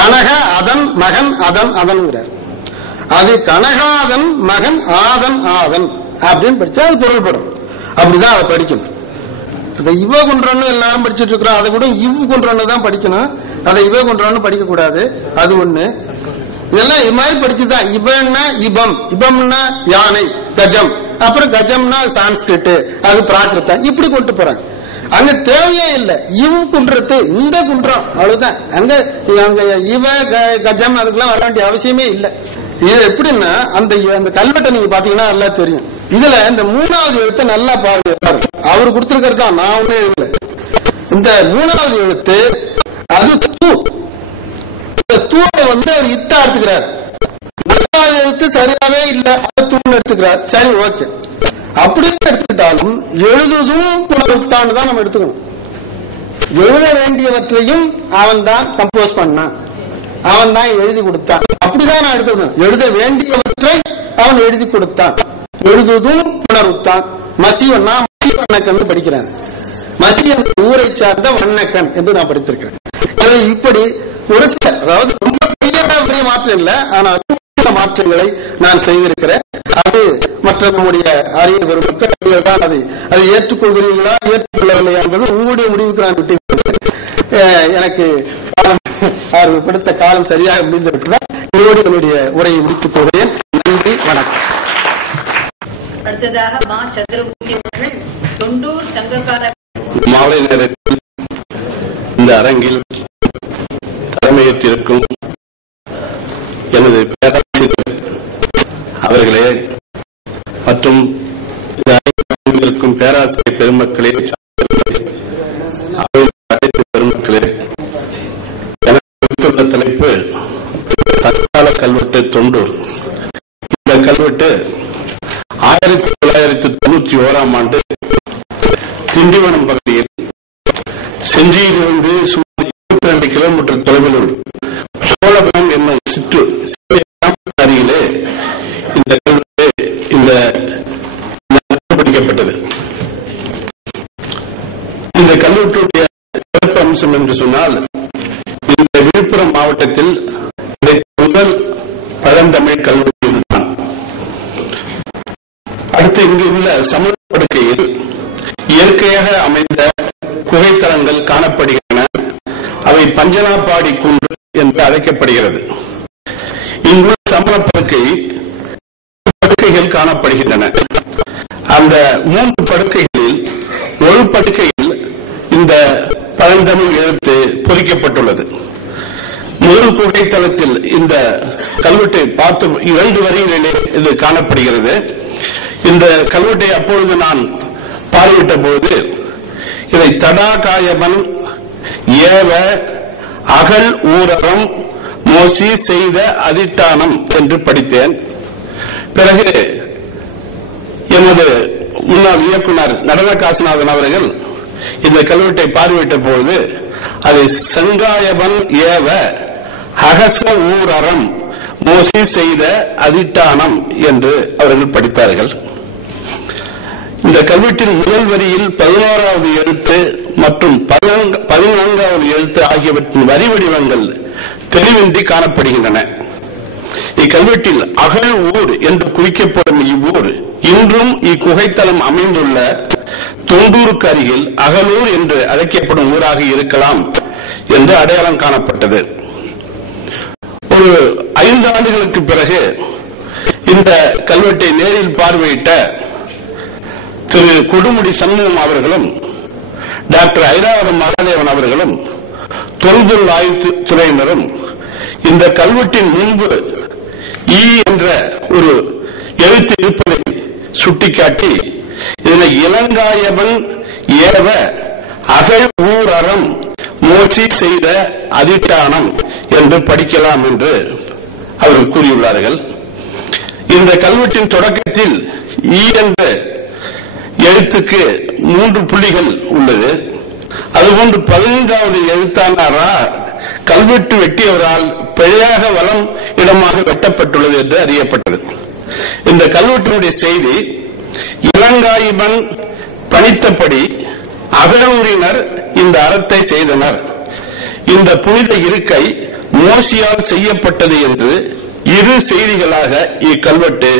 கனக அதன் மகன் அதன் அதன்கிறார். அது கனகாதன் மகன் ஆதன் ஆதன் அப்படின்னு படிச்சா அது பொருள்படும். அப்படிதான் அதை படிக்கணும். அதை இவ குன்றன்னு எல்லாரும் படிச்சுட்டு இருக்கிறோம். அதை கூட இவ் குன்றன்னு தான் படிக்கணும். அதை இவ குன்றன்னு படிக்க கூடாது. அது ஒண்ணு. இதெல்லாம் இது மாதிரி படிச்சுதான். இவன்னா இபம், இபம்னா யானை, கஜம், அப்புறம் கஜம்னா சான்ஸ்கிரிட், அது பிராகிருதம், இப்படி கொண்டு போறாங்க. அங்க தேவையே இல்லை. இவ் குன்றத்து இந்த குன்றம் அவ்வளவுதான். அங்க இவ கஜம் அதுக்கெல்லாம் வர வேண்டிய அவசியமே இல்லை. இது எப்படின்னா அந்த கல்வெட்டை நீங்க பாத்தீங்கன்னா நல்லா தெரியும். இதுல இந்த 3வது எழுத்து நல்லா பாருங்க. அவர் கொடுத்திருக்கிறது தான், நான் ஒண்ணு எழுதல. இந்த 3வது எழுத்து அது தூ. இந்த தூளை அவர் இத்தா எடுத்துக்கிறார். 4வது எழுத்து சரியாவே இல்லை, அது தூள் எடுத்துக்கிறார். சரி, ஓகே. அப்படின்னு எடுத்துக்கிட்டாலும் எழுதுவதும் புனருத்தான்னு தான் நம்ம எடுத்துக்கணும். எழுத வேண்டியவற்றையும் அவன் தான் கம்போஸ் பண்ணான், அவன் தான் எழுதி கொடுத்தான். அப்படிதான் நான் எடுத்துக்கணும். எழுத வேண்டியவற்றை அவன் எழுதி கொடுத்தான். எழுதுவதும் புனருத்தான். மசிவன்னா மசி வண்ணக்கன் படிக்கிறான். மசி என்ற ஊரை சார்ந்த வண்ணக்கன் என்று நான் படித்திருக்கிறேன். இப்படி ஒரு சில, அதாவது ரொம்ப பெரிய மாற்றம் இல்லை, ஆனால் மாற்றங்களை நான் செய்திருக்கிறேன். அது மற்ற நம்முடைய அரிய பெருமக்கள் தான் அதை ஏற்றுக்கொள்கிறீர்களா ஏற்றுக்கொள்ளவில்லையா என்பது உங்களுடைய முடிவுக்கு நான் விட்டு எனக்கு கொடுத்த காலம் சரியாக முடிந்து விட்டதால் இதோடு என்னுடைய உரையை முடித்துக் கொள்கிறேன். நன்றி, வணக்கம். அடுத்ததாக மா சந்திரமூர்த்தி அவர்கள் தொண்டூர் சங்ககால மாலை நேரத்தில் இந்த அரங்கில் தலைமையேற்றிருக்கும் எனது பேராசிரியர் அவர்களே மற்றும் இருக்கும் பேராசிரியர் பெருமக்களே, அனைத்து பெருமக்களே, எனக்கு தலைப்பு தற்கால கல்வெட்டு தொண்டூர். இந்த கல்வெட்டு 1991ஆம் ஆண்டு திண்டிவனம் பகுதியில் செஞ்சியிலிருந்து சுமார் 22 கிலோமீட்டர் தொலைவில் உள்ள சோழபுரம் என்னும் அருகிலே இந்த கல்வெட்டு கண்டுபிடிக்கப்பட்டது. இந்த கல்வெட்டுடைய சிறப்பு அம்சம் என்று சொன்னால், இந்த விழுப்புரம் மாவட்டத்தில் முதல் பழந்தமிழ் கல்வெட்டு இதுதான். அடுத்து இங்கு உள்ள சமூகப்படுக்கையில் இயற்கையாக அமைந்த குகைத்தலங்கள் காணப்படுகின்றன. அவை பஞ்சனாபாடி குன்று என்று அழைக்கப்படுகிறது. இங்குள்ள சமணப்படுக்கை படுக்கைகள் காணப்படுகின்றன. அந்த 3 படுக்கைகளில் ஒரு படுக்கையில் இந்த பழந்தமிழ் எழுத்து பொறிக்கப்பட்டுள்ளது. முதல் குகைத்தலத்தில் இந்த கல்வெட்டை பார்த்து 2 வரிகளிலே இது காணப்படுகிறது. இந்த கல்வெட்டை அப்பொழுது நான் பார்வையிட்ட போது இதை தடாகாயபன் ஏவ அகல் ஊரகம் மோசி செய்த அதிட்டானம் என்று படித்தேன். பிறகு எமது முன்னாள் இயக்குனர் நடன காசிநாதன் அவர்கள் இந்த கல்வெட்டை பார்வையிட்ட போது அதை சங்காயபன் ஏவ அகச ஊரறம் மோசி செய்த அதிட்டானம் என்று அவர்கள் படித்தார்கள். இந்த கல்வெட்டின் முதல் வரியில் 11வது எழுத்து மற்றும் 14வது எழுத்து ஆகியவற்றின் வரி வடிவங்கள் தெளிவின்றி காணப்படுகின்றன. இக்கல்வெட்டில் அகழ் ஊர் என்று குறிக்கப்படும் இவ்வூர் இன்றும் இக்குகைத்தலம் அமைந்துள்ள தொண்டூருக்கு அருகில் அகலூர் என்று அழைக்கப்படும் ஊராக இருக்கலாம் என்று அடையாளம் காணப்பட்டது. ஒரு 5 ஆண்டுகளுக்கு பிறகு இந்த கல்வெட்டை நேரில் பார்வையிட்ட திரு கொடுமுடி சண்முகம் அவர்களும் டாக்டர் ஐராவதம் மகாதேவன் அவர்களும் தொல்பொருள் ஆய்வு துறையினரும் இந்த கல்வெட்டின் முன்பு ஈ என்ற ஒரு எழுத்து இருப்பதை சுட்டிக்காட்டி இதனை இளங்காயவன் ஏவ அகழ் ஊர் அறம் மோசி செய்த அதிட்டானம் என்று படிக்கலாம் என்று அவர்கள் கூறியுள்ளார்கள். இந்த கல்வெட்டின் தொடக்கத்தில் ஈ என்ற எழுத்துக்கு 3 புள்ளிகள் உள்ளது. அதுபோன்று 15வது எழுத்தான ரா கல்வெட்டு வெட்டியவரால் பிழையாக வலம் இடமாக வெட்டப்பட்டுள்ளது என்று அறியப்பட்டது. இந்த கல்வெட்டினுடைய செய்தி இளங்காயிபன் பணித்தபடி அகழூரினர் இந்த அறத்தை செய்தனர். இந்த புனித இருக்கை மோசியால் செய்யப்பட்டது என்று இரு செய்திகளாக இக்கல்வெட்டு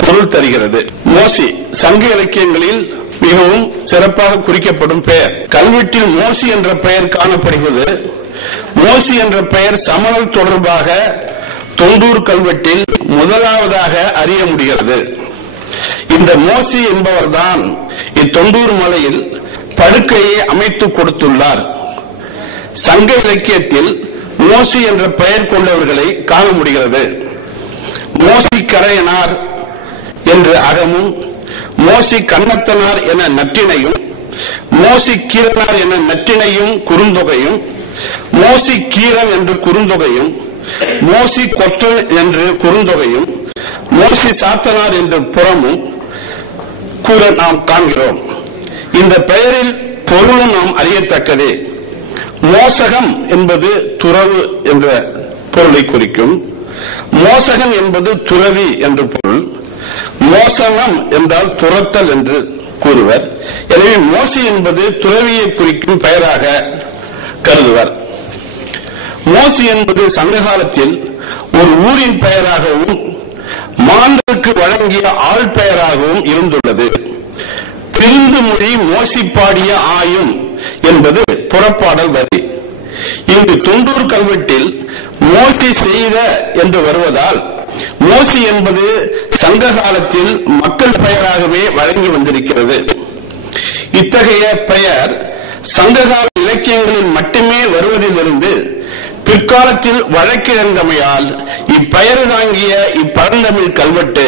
பொருள் தருகிறது. மோசி சங்க இலக்கியங்களில் மிகவும் சிறப்பாக குறிக்கப்படும் பெயர். கல்வெட்டில் மோசி என்ற பெயர் காணப்படுகிறது. மோசி என்ற பெயர் சமணர் தொடர்பாக தொண்டூர் கல்வெட்டில் முதலாவதாக அறிய முடிகிறது. இந்த மோசி என்பவர்தான் இத்தொண்டூர் மலையில் படுக்கையை அமைத்துக் கொடுத்துள்ளார். சங்க இலக்கியத்தில் மோசி என்ற பெயர் கொண்டவர்களை காண முடிகிறது. மோசி கரையனார் என்று அகமும், மோசி கண்ணத்தனார் என நற்றினையும், மோசி கீரனார் என நற்றினையும் குறுந்தொகையும், மோசி கீரன் என்று குறுந்தொகையும், மோசி கொற்றல் என்று குறுந்தொகையும், மோசி சாத்தனார் என்று புறமும் கூற நாம் காண்கிறோம். இந்த பெயரில் பொருளும் நாம் அறியத்தக்கதே. மோசகம் என்பது துறவு என்ற பொருளை குறிக்கும். மோசகன் என்பது துறவி என்று பொருள். மோசனம் என்றால் துரத்தல் என்று கூறுவர். எனவே மோசி என்பது துறவியை குறிக்கும் பெயராக கருதுவர். மோசி என்பது சங்க காலத்தில் ஒரு ஊரின் பெயராகவும் மாந்தருக்கு வழங்கிய ஆள் பெயராகவும் இருந்துள்ளது. பிரிந்து மொழி மோசி பாடிய ஆயும் என்பது புறப்பாடல் வரி. இங்கு தொண்டூர் கல்வெட்டில் மோசி செய்த என்று வருவதால் மோசி என்பது சங்க காலத்தில் மக்கள் பெயராகவே வழங்கி வந்திருக்கிறது. இத்தகைய பெயர் சங்ககால இலக்கியங்களில் மட்டுமே வருவதிலிருந்து பிற்காலத்தில் வழக்கிழந்தமையால் இப்பெயர் தாங்கிய இப்பழந்தமிழ் கல்வெட்டு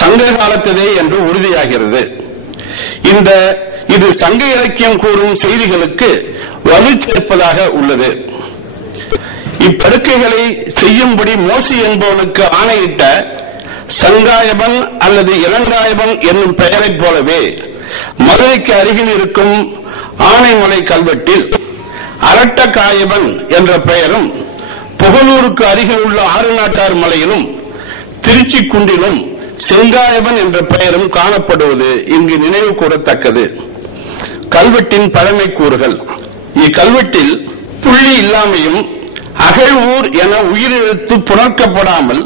சங்க காலத்ததே என்று உறுதியாகிறது. இது சங்க இலக்கியம் கூறும் செய்திகளுக்கு வலு சேர்ப்பதாக உள்ளது. இப்படுக்கைகளை செய்யும்படி மோசி என்பவனுக்கு ஆணையிட்ட சங்காயபன் அல்லது இளங்காயபன் என்னும் பெயரைப் போலவே மதுரைக்கு அருகில் இருக்கும் ஆனைமலை கல்வெட்டில் அரட்டக்காயபன் என்ற பெயரும், புகழூருக்கு அருகில் உள்ள ஆறுநாட்டார் மலையிலும் திருச்சிக்குண்டிலும் செங்காயபன் என்ற பெயரும் காணப்படுவது இங்கு நினைவு கூறத்தக்கது. கல்வெட்டின் பழமை கூறுகள். இக்கல்வெட்டில் புள்ளி இல்லாமையும் அகழ் ஊர் என உயிரெழுத்து புணர்க்கப்படாமல்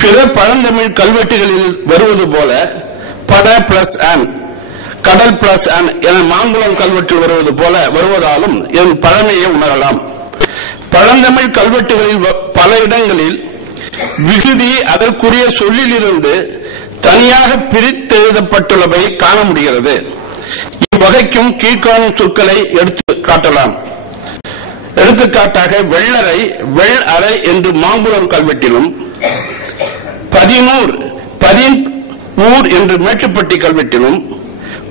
பிற பழந்தமிழ் கல்வெட்டுகளில் வருவது போல பட பிளஸ் அன், கடல் பிளஸ் அன் என மாங்குளம் கல்வெட்டில் வருவது போல வருவதாலும் இதன் பழமையை உணரலாம். பழந்தமிழ் கல்வெட்டுகளில் பல இடங்களில் விகுதி அதற்குரிய சொல்லிலிருந்து தனியாக பிரித்தெழுதப்பட்டுள்ளவை காண முடிகிறது. இவ்வகைக்கும் கீழ்காணும் சொற்களை எடுத்து காட்டலாம். எடுத்துக்காட்டாக வெள்ளரை வெள் அறை என்று மாங்குளம் கல்வெட்டிலும், பதினூர் பதின் ஊர் என்று மேட்டுப்பட்டி கல்வெட்டிலும்,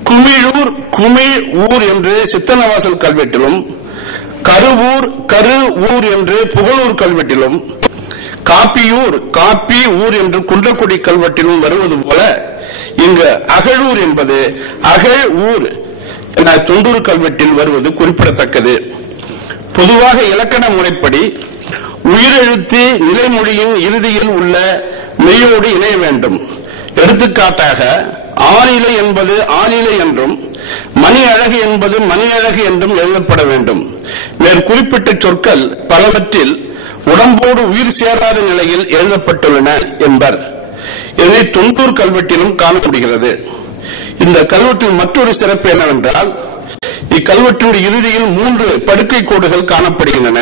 குமிழூர் குமிழ் ஊர் என்று சித்தனவாசல் கல்வெட்டிலும், கருவூர் கரு ஊர் என்று புகழூர் கல்வெட்டிலும், காப்பியூர் காப்பி ஊர் என்று குன்றக்குடி கல்வெட்டிலும் வருவது போல இங்கு அகழூர் என்பது அகழ் ஊர் என தொண்டூர் கல்வெட்டில் வருவது குறிப்பிடத்தக்கது. பொதுவாக இலக்கண முறைப்படி உயிரெழுத்து நிலைமொழியின் இறுதியில் உள்ள மெய்யோடு இணைய வேண்டும். எடுத்துக்காட்டாக ஆளிலை என்பது ஆளிலை என்றும், மணி அழகு என்பது மணி அழகு என்றும் எழுதப்பட வேண்டும். மேற்குறிப்பிட்ட சொற்கள் பலவற்றில் உடம்போடு உயிர் சேராத நிலையில் எழுதப்பட்டுள்ளன என்பர். இதை தொண்டூர் கல்வெட்டிலும் காண முடிகிறது. இந்த கல்வெட்டில் மற்றொரு சிறப்பு என்னவென்றால், இக்கல்வெட்டினுடைய இறுதியில் 3 படுக்கை கோடுகள் காணப்படுகின்றன.